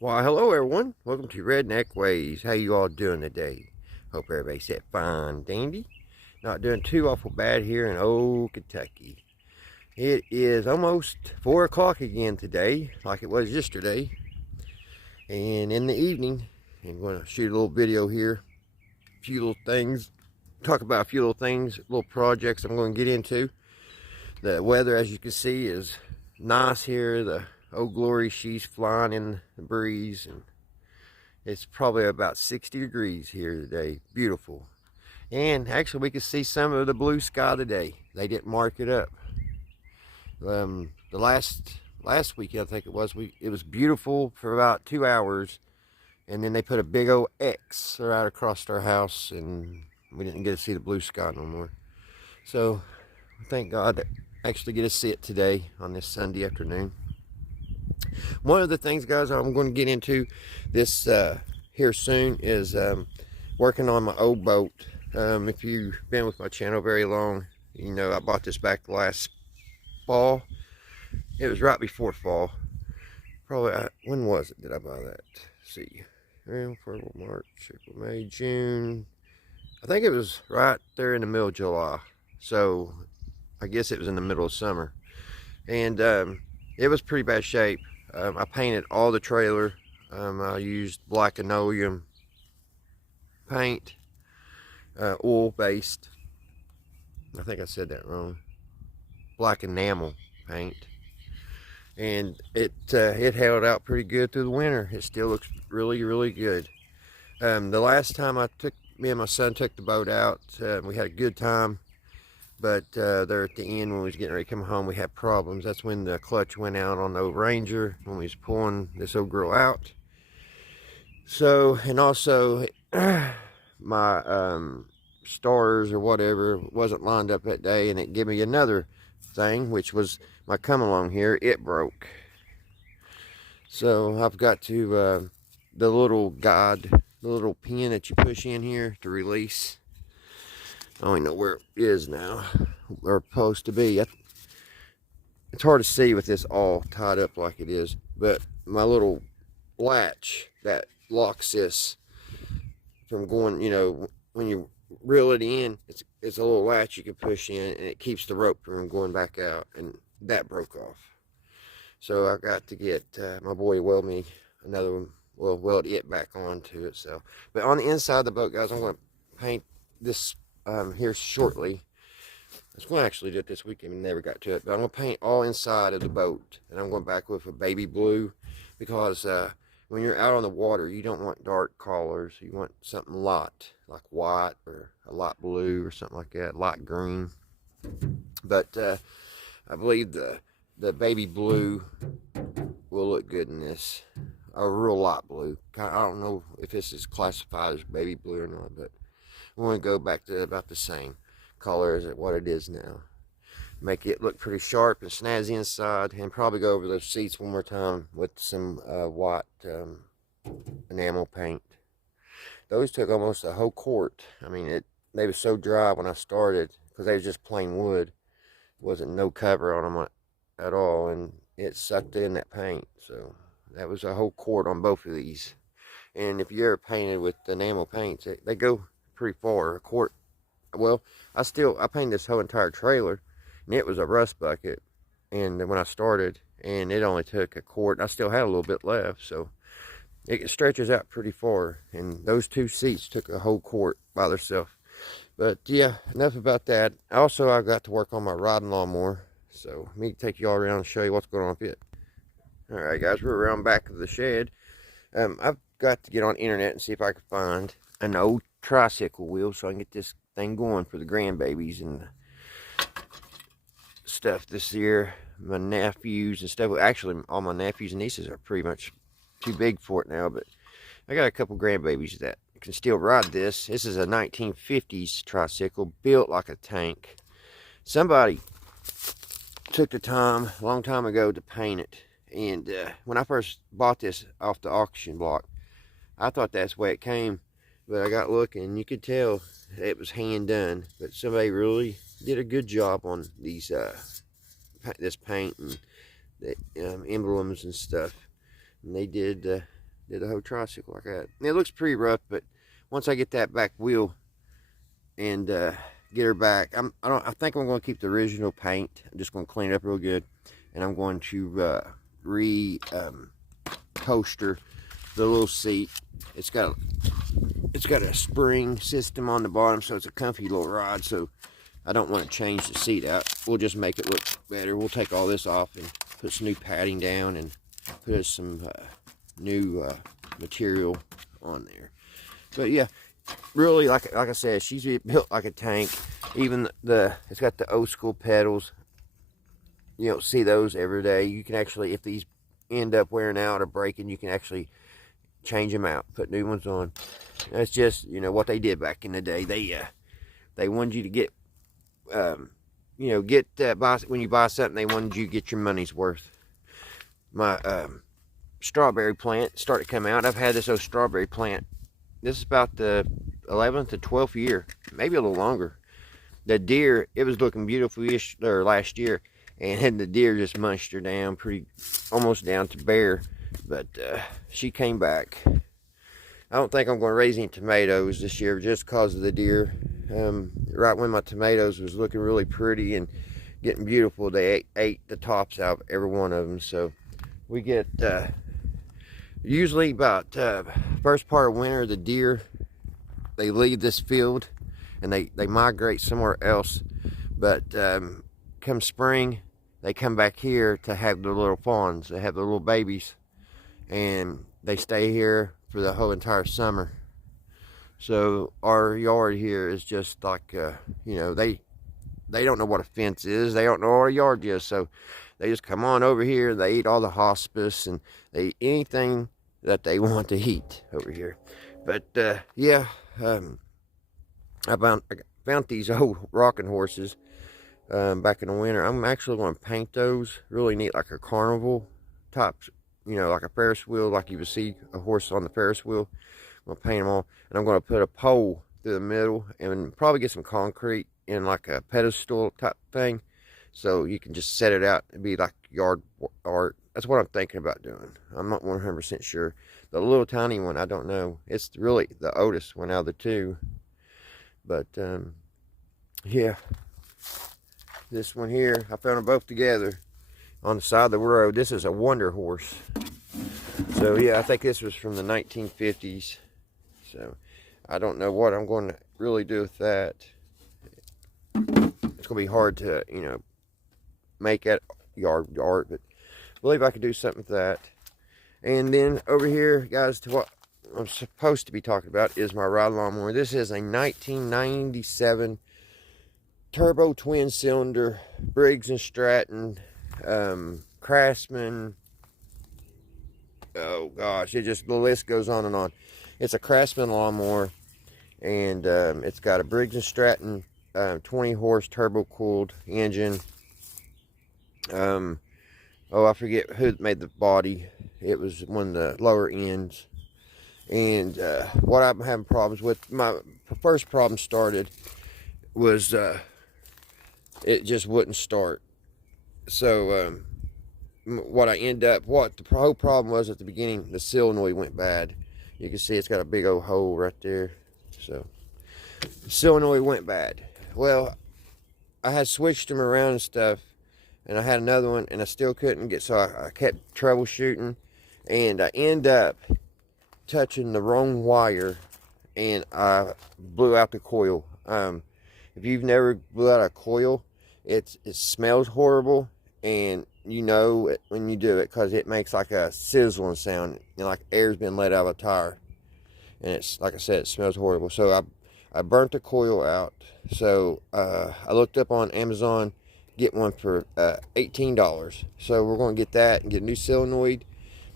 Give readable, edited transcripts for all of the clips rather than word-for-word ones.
Well, hello everyone. Welcome to Redneck Ways. How you all doing today? Hope everybody's set fine, dandy. Not doing too awful bad here in old Kentucky. It is almost 4 o'clock again today, like it was yesterday. And in the evening, I'm going to shoot a little video here. A few little things. Talk about a few little things, little projects I'm going to get into. The weather, as you can see, is nice here. The Old Glory, she's flying in the breeze, and it's probably about 60 degrees here today. Beautiful. And actually we could see some of the blue sky today. They didn't mark it up. The last week, I think it was beautiful for about 2 hours, and then they put a big old X right across our house, and we didn't get to see the blue sky no more. So thank God that actually get to see it today on this Sunday afternoon. One of the things, guys, I'm going to get into this here soon is working on my old boat. If you've been with my channel very long, you know I bought this back last fall. It was right before fall. Probably, when was it? Did I buy that? Let's see, February, March, April, May, June. I think it was right there in the middle of July. So I guess it was in the middle of summer, and it was pretty bad shape. I painted all the trailer. I used black linoleum paint, oil based. I think I said that wrong. Black enamel paint, and it held out pretty good through the winter. It still looks really, really good. The last time me and my son took the boat out, we had a good time. But there at the end, when we was getting ready to come home, we had problems. That's when the clutch went out on the old Ranger when we was pulling this old girl out. So, and also my stars or whatever wasn't lined up that day, and it gave me another thing, which was my come along here. It broke. So I've got to the little guide, the little pin that you push in here to release. I don't even know where it is now, or supposed to be. It's hard to see with this all tied up like it is, but my little latch that locks this from going, you know, when you reel it in, it's a little latch you can push in, and it keeps the rope from going back out, and that broke off. So I got to get my boy to weld me another one, well, weld it back onto it. So, but on the inside of the boat, guys, I'm going to paint this here shortly. I was going to actually do it this weekend and never got to it, but I'm going to paint all inside of the boat, and I'm going back with a baby blue, because when you're out on the water, you don't want dark colors. You want something light, like white or a light blue or something like that, light green. But I believe the baby blue will look good in this. A real light blue. I don't know if this is classified as baby blue or not, but I want to go back to about the same color as what it is now. Make it look pretty sharp and snazzy inside, and probably go over those seats one more time with some white enamel paint. Those took almost a whole quart. I mean, they were so dry when I started, because they were just plain wood. Wasn't no cover on them at all, and it sucked in that paint. So that was a whole quart on both of these. And if you ever painted with enamel paints, they go pretty far. A quart. Well, I painted this whole entire trailer, and it was a rust bucket, and when I started, and it only took a quart, and I still had a little bit left, so it stretches out pretty far. And those two seats took a whole quart by themselves. But yeah, enough about that. Also, I got to work on my riding lawnmower, so let me take you all around and show you what's going on with it. All right, guys, we're around back of the shed. I've got to get on the internet and see if I can find an old tricycle wheel so I can get this thing going for the grandbabies and stuff this year. My nephews and stuff. Actually, all my nephews and nieces are pretty much too big for it now, but I got a couple grandbabies that can still ride this. This is a 1950s tricycle, built like a tank. Somebody took the time a long time ago to paint it, and when I first bought this off the auction block, I thought that's the way it came, but I got looking, and you could tell it was hand done. But somebody really did a good job on these this paint and the emblems and stuff. And they did Did the whole tricycle like that. And it looks pretty rough, but once I get that back wheel and get her back, I think I'm going to keep the original paint. I'm just going to clean it up real good, and I'm going to coaster the little seat. It's got a spring system on the bottom, so it's a comfy little ride. So I don't want to change the seat out. We'll just make it look better. We'll take all this off and put some new padding down and put some new material on there. But yeah, really, like I said, she's built like a tank. Even it's got the old school pedals. You don't see those every day. You can actually, if these end up wearing out or breaking, you can actually change them out, put new ones on. That's just, you know, what they did back in the day. They wanted you to get, you know, when you buy something, they wanted you to get your money's worth. My strawberry plant started to come out. I've had this old strawberry plant. This is about the 11th to 12th year, maybe a little longer. The deer, it was looking beautiful-ish there last year, and the deer just munched her down, almost down to bare. But she came back. I don't think I'm going to raise any tomatoes this year just because of the deer. Right when my tomatoes was looking really pretty and getting beautiful, they ate the tops out of every one of them. So we get usually about first part of winter, the deer, they leave this field and they migrate somewhere else. But come spring, they come back here to have their little fawns. They have their little babies, and they stay here for the whole entire summer. So our yard here is just like, you know, they don't know what a fence is. They don't know what a yard is. So they just come on over here. They eat all the hospice, and they eat anything that they want to eat over here. But yeah, I found these old rocking horses back in the winter. I'm actually going to paint those really neat, like a carnival type, you know, like a Ferris wheel, like you would see a horse on the Ferris wheel. I'm going to paint them all, and I'm going to put a pole through the middle and probably get some concrete in like a pedestal type thing, so you can just set it out and be like yard art. That's what I'm thinking about doing. I'm not 100% sure. The little tiny one, I don't know. It's really the oldest one out of the two. But yeah, this one here, I found them both together on the side of the road. This is a wonder horse. So yeah, I think this was from the 1950s. So I don't know what I'm going to really do with that. It's going to be hard to, you know, make that yard art, but I believe I could do something with that. And then over here, guys, to what I'm supposed to be talking about is my ride lawnmower. This is a 1997 turbo twin cylinder Briggs and Stratton Craftsman. Oh gosh, the list goes on and on. It's a Craftsman lawnmower, and it's got a Briggs and Stratton 20 horse turbo cooled engine. Oh, I forget who made the body. It was one of the lower ends. And what I'm having problems with, my first problem started was it just wouldn't start. So what the whole problem was at the beginning, the solenoid went bad. You can see it's got a big old hole right there. So the solenoid went bad. Well, I had switched them around and stuff, and I had another one, and I still couldn't get, so I kept troubleshooting, and I end up touching the wrong wire, and I blew out the coil. If you've never blew out a coil, it smells horrible, and you know it when you do it, because it makes like a sizzling sound, you know, like air's been let out of a tire. And it's, like I said, it smells horrible. So I burnt the coil out. So I looked up on Amazon, get one for $18. So we're going to get that and get a new solenoid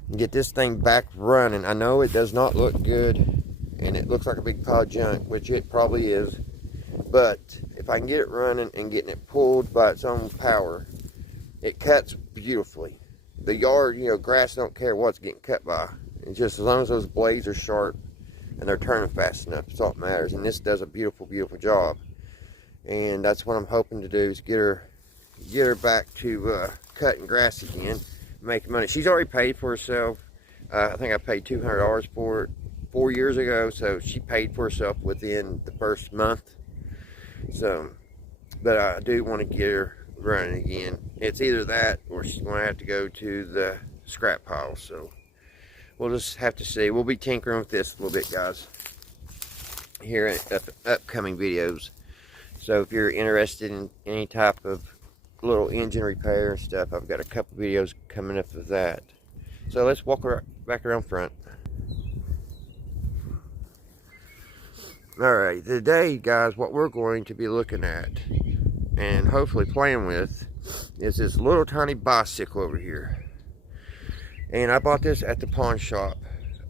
and get this thing back running. I know it does not look good, and it looks like a big pile of junk, which it probably is. But if I can get it running and getting it pulled by its own power, it cuts beautifully. The yard, you know, grass don't care what's getting cut by. It's just as long as those blades are sharp and they're turning fast enough, that's all that matters. And this does a beautiful, beautiful job. And that's what I'm hoping to do, is get her back to cutting grass again, making money. She's already paid for herself. I think I paid $200 for it 4 years ago, so she paid for herself within the first month. So, but I do want to get her running again. It's either that or she's going to have to go to the scrap pile. So we'll just have to see. We'll be tinkering with this a little bit, guys, here in upcoming videos. So if you're interested in any type of little engine repair and stuff, I've got a couple videos coming up of that. So let's walk back around front. Alright, today, guys, what we're going to be looking at and hopefully playing with is this little tiny bicycle over here. And I bought this at the pawn shop,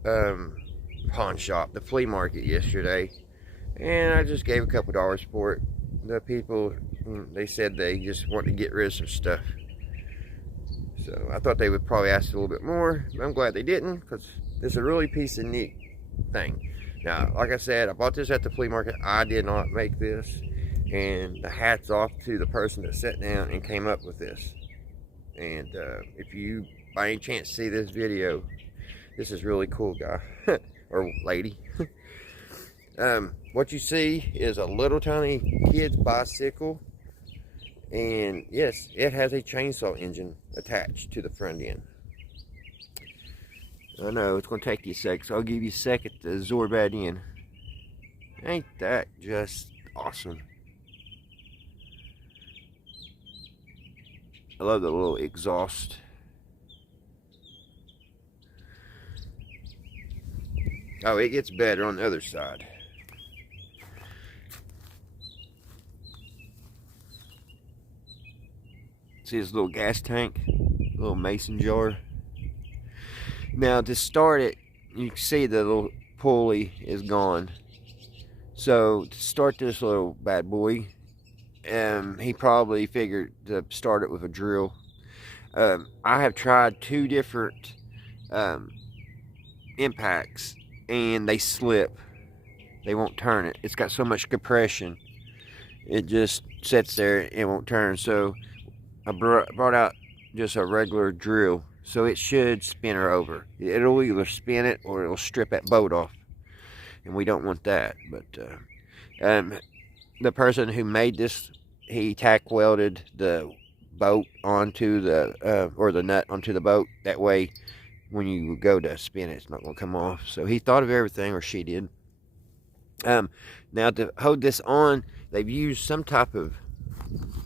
the flea market yesterday. And I just gave a couple dollars for it. The people, they said they just want to get rid of some stuff. So I thought they would probably ask a little bit more. But I'm glad they didn't, because this is a really piece of neat thing. Now, like I said, I bought this at the flea market. I did not make this. And the hat's off to the person that sat down and came up with this. And if you, by any chance, see this video, this is really cool, guy. Or lady. What you see is a little tiny kid's bicycle. And yes, it has a chainsaw engine attached to the front end. I know, it's going to take you a sec, so I'll give you a second to absorb that in. Ain't that just awesome? I love the little exhaust. Oh, it gets better on the other side. See this little gas tank? Little mason jar. Now to start it, you can see the little pulley is gone. So to start this little bad boy, he probably figured to start it with a drill. I have tried 2 different impacts and they slip. They won't turn it. It's got so much compression. It just sits there and it won't turn. So I brought out just a regular drill, so it should spin her over. It'll either spin it or it'll strip that boat off, and we don't want that. But the person who made this, he tack welded the boat onto the or the nut onto the boat. That way, when you go to spin it, it's not going to come off. So he thought of everything, or she did. Now to hold this on, they've used some type of,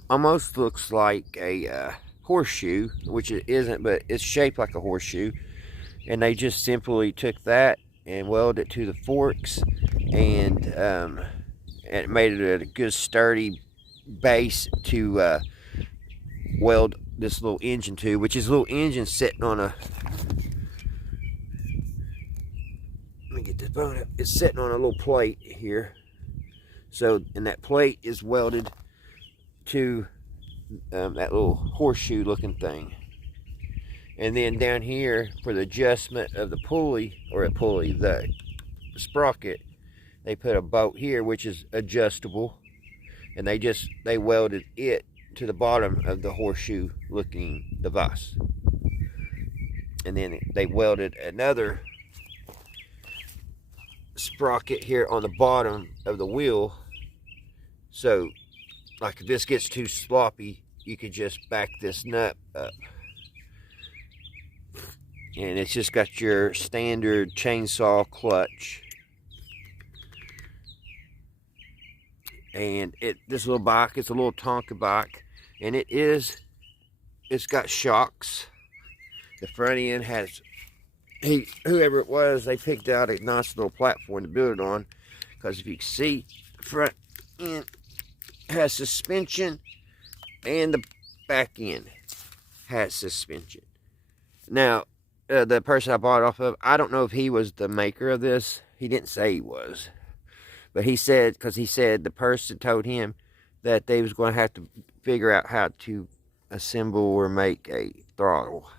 almost looks like a horseshoe, which it isn't, but it's shaped like a horseshoe. And they just simply took that and welded it to the forks, and it made it a good sturdy base to weld this little engine to, which is a little engine sitting on a, let me get this bone up, it's sitting on a little plate here. So, and that plate is welded to that little horseshoe looking thing. And then down here for the adjustment of the pulley, or a pulley, the sprocket, they put a bolt here which is adjustable, and they welded it to the bottom of the horseshoe looking device. And then they welded another sprocket here on the bottom of the wheel, so like if this gets too sloppy, you could just back this nut up. And it's just got your standard chainsaw clutch. And this little bike, it's a little Tonka bike, and it's got shocks. The front end has, whoever it was, they picked out a nice little platform to build it on, because if you can see, the front end has suspension and the back end has suspension. Now, the person I bought off of, I don't know if he was the maker of this. He didn't say he was. But he said, because he said the person told him that they was going to have to figure out how to assemble or make a throttle.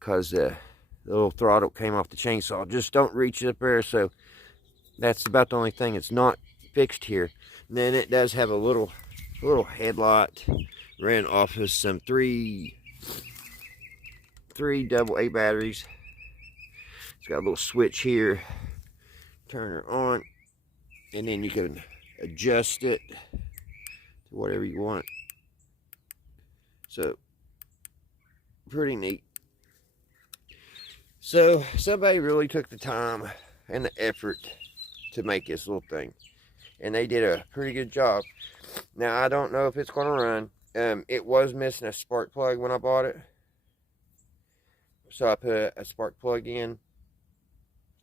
Because the little throttle came off the chainsaw. Just don't reach up there. So that's about the only thing that's not fixed here. And then it does have a little headlight ran off of some three AA batteries. It's got a little switch here. Turn her on, and then you can adjust it to whatever you want. So, pretty neat. So, somebody really took the time and the effort to make this little thing. And they did a pretty good job. Now, I don't know if it's going to run. It was missing a spark plug when I bought it. So, I put a spark plug in.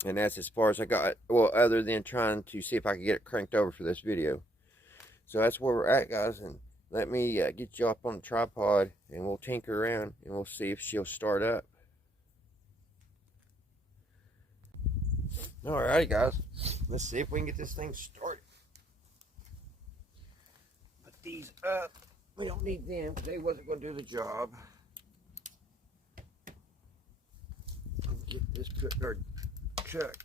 And that's as far as I got. Well, other than trying to see if I could get it cranked over for this video. So, that's where we're at, guys. And let me get you up on the tripod. And we'll tinker around. And we'll see if she'll start up. Alrighty, guys. Let's see if we can get this thing started. Put these up. We don't need them because they wasn't going to do the job. Get this put in our truck.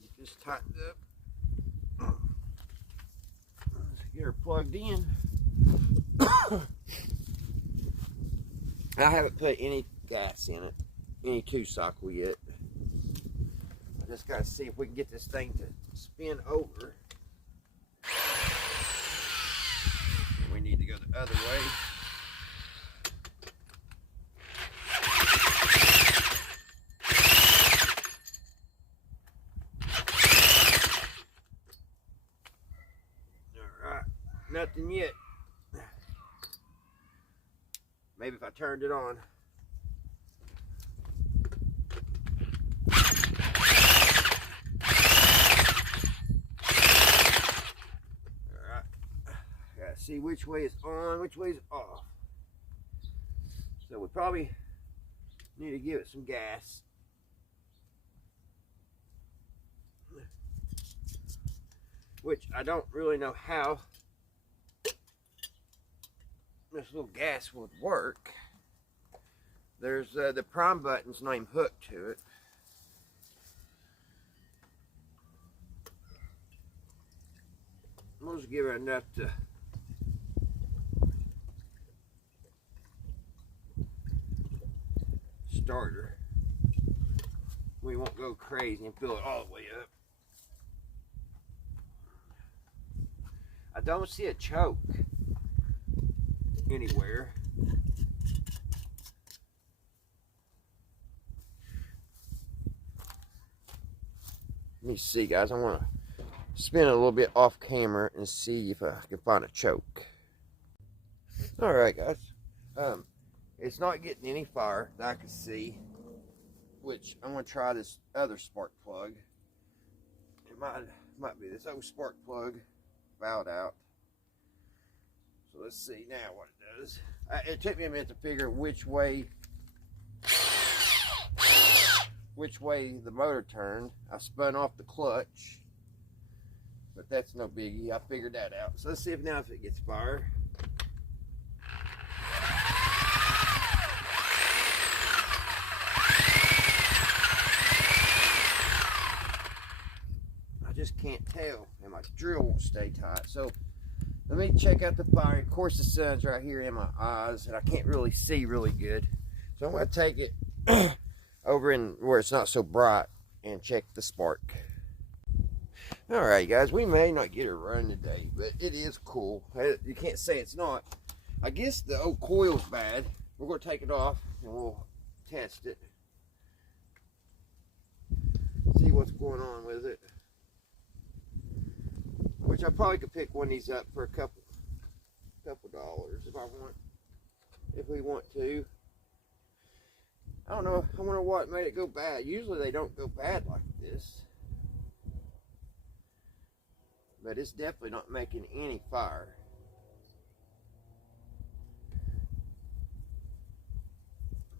Get this tightened up. Let's get her plugged in. I haven't put any gas in it, any two-cycle yet. I just got to see if we can get this thing to spin over. We need to go the other way. Alright, nothing yet. Maybe if I turned it on. See which way is on, which way is off. So we probably need to give it some gas. Which I don't really know how this little gas would work. There's the prime button's name hooked to it. We'll just give her enough to start her. We won't go crazy and fill it all the way up. I don't see a choke anywhere. Let me see, guys. I want to spin it a little bit off camera and see if I can find a choke. Alright, guys. It's not getting any fire that I can see, which I'm going to try this other spark plug. It might be this old spark plug valved out. So let's see now what it does. It took me a minute to figure which way the motor turned. I spun off the clutch, but that's no biggie. I figured that out. So let's see if now if it gets fire. Just can't tell, and my drill won't stay tight. So let me check out the fire. Of course, the sun's right here in my eyes, and I can't really see really good. So I'm going to take it over in where it's not so bright and check the spark. All right, guys, we may not get her running today, but it is cool. You can't say it's not. I guess the old coil's bad. We're going to take it off and we'll test it. See what's going on with it. Which I probably could pick one of these up for a couple dollars if we want to. I don't know. I wonder what made it go bad. Usually they don't go bad like this, but it's definitely not making any fire.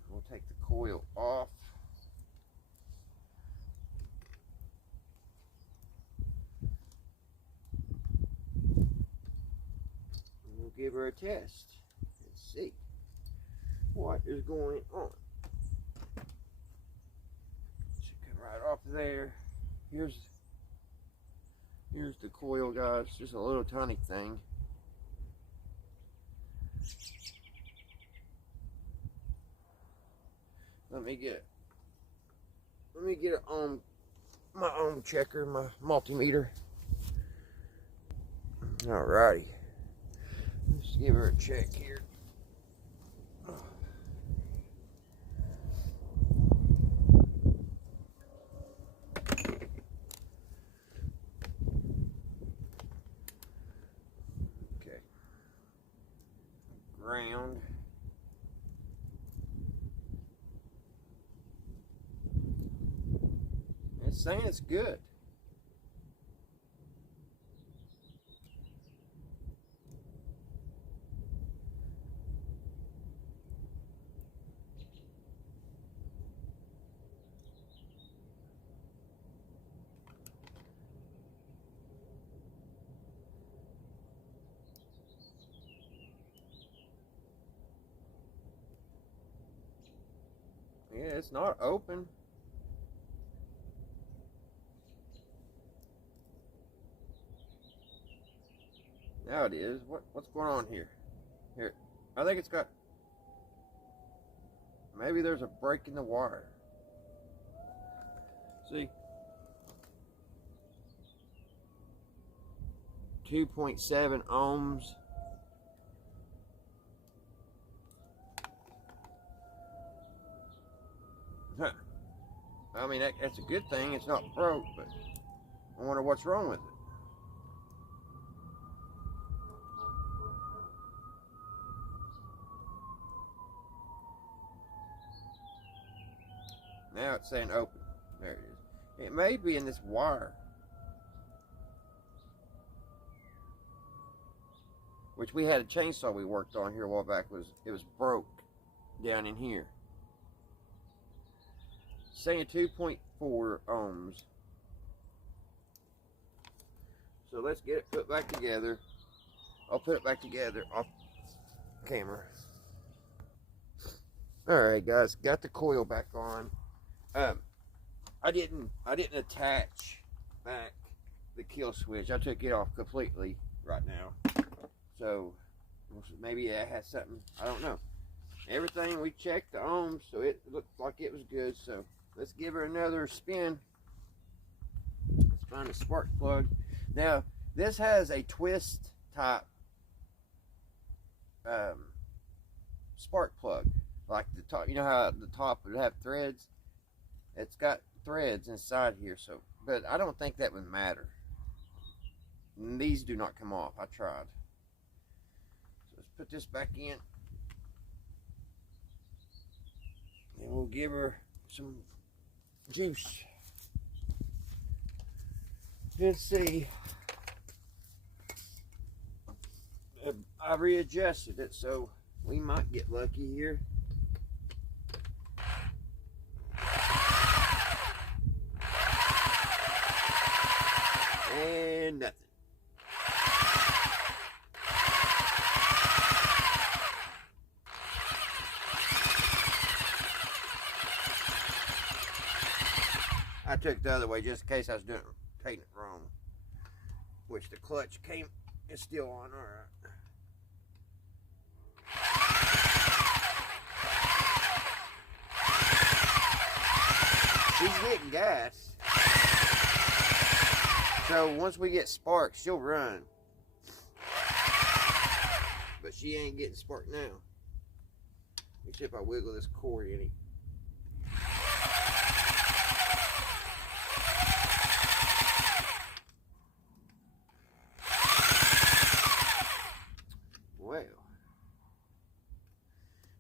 We'll take the coil off. Give her a test and see what is going on. Should come right off there. Here's the coil, guys. Just a little tiny thing. Let me get let me get it on my own checker, my multimeter. Alrighty. Let's give her a check here. Okay. Ground. It's saying it's good. Yeah, it's not open. Now it is. What's going on here? Here, I think it's got. Maybe there's a break in the wire. See, 2.7 ohms. Huh. I mean, that's a good thing. It's not broke, but I wonder what's wrong with it. Now it's saying open. There it is. It may be in this wire, which we had a chainsaw we worked on here a while back. It was broke down in here. Saying 2.4 ohms. So let's get it put back together. I'll put it back together off camera. Alright guys, got the coil back on. I didn't attach back the kill switch. I took it off completely right now. So maybe it has something, I don't know. Everything we checked the ohms, so it looked like it was good. So let's give her another spin. Let's find a spark plug. Now this has a twist type spark plug, like the top. You know how the top would have threads? It's got threads inside here, so but I don't think that would matter. And these do not come off. I tried. So let's put this back in, and we'll give her some juice. Let's see. I readjusted it, so we might get lucky here. And nothing. I took it the other way just in case I was taking it wrong. Which the clutch is still on. All right. She's getting gas. So once we get spark, she'll run. But she ain't getting spark now. Let me see if I wiggle this cord any. Well.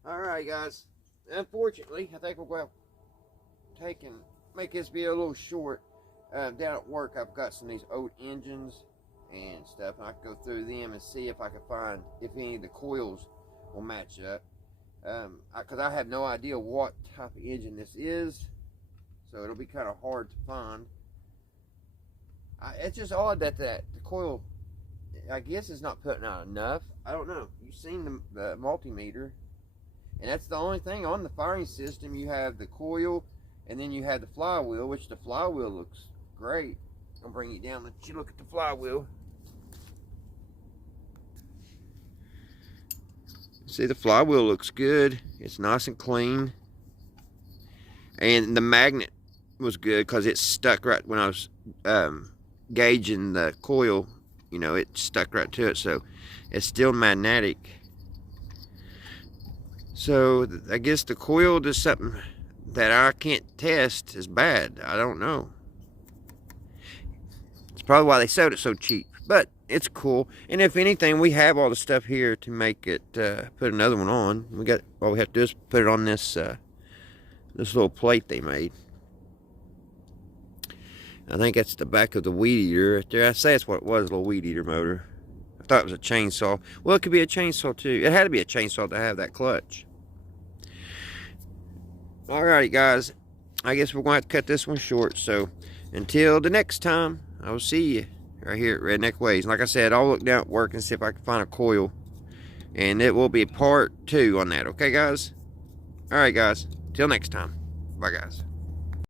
Alright guys. Unfortunately, I think we're going to make this video a little short. Down at work, I've got some of these old engines and stuff, and I can go through them and see if I can find if any of the coils will match up. Because I have no idea what type of engine this is, so it'll be kind of hard to find. It's just odd that the coil, I guess, is not putting out enough. I don't know. You've seen the multimeter, and that's the only thing on the firing system. You have the coil, and then you have the flywheel, which the flywheel looks great. I'll bring you down, let you look at the flywheel. See, the flywheel looks good. It's nice and clean. And the magnet was good because it stuck right when I was gauging the coil. You know, it stuck right to it, so it's still magnetic. So I guess the coil is something that I can't test is bad. I don't know. It's probably why they sold it so cheap, but it's cool. And if anything, we have all the stuff here to make it put another one on. We got all we have to do is put it on this this little plate they made. I think that's the back of the weed eater right there. I say that's what it was, a little weed eater motor. I thought it was a chainsaw. Well, it could be a chainsaw too. It had to be a chainsaw to have that clutch. Alrighty, guys. I guess we're going to have to cut this one short. So until the next time, I will see you right here at Redneck Ways. Like I said, I'll look down at work and see if I can find a coil. And it will be part 2 on that. Okay, guys? Alright, guys. Till next time. Bye, guys.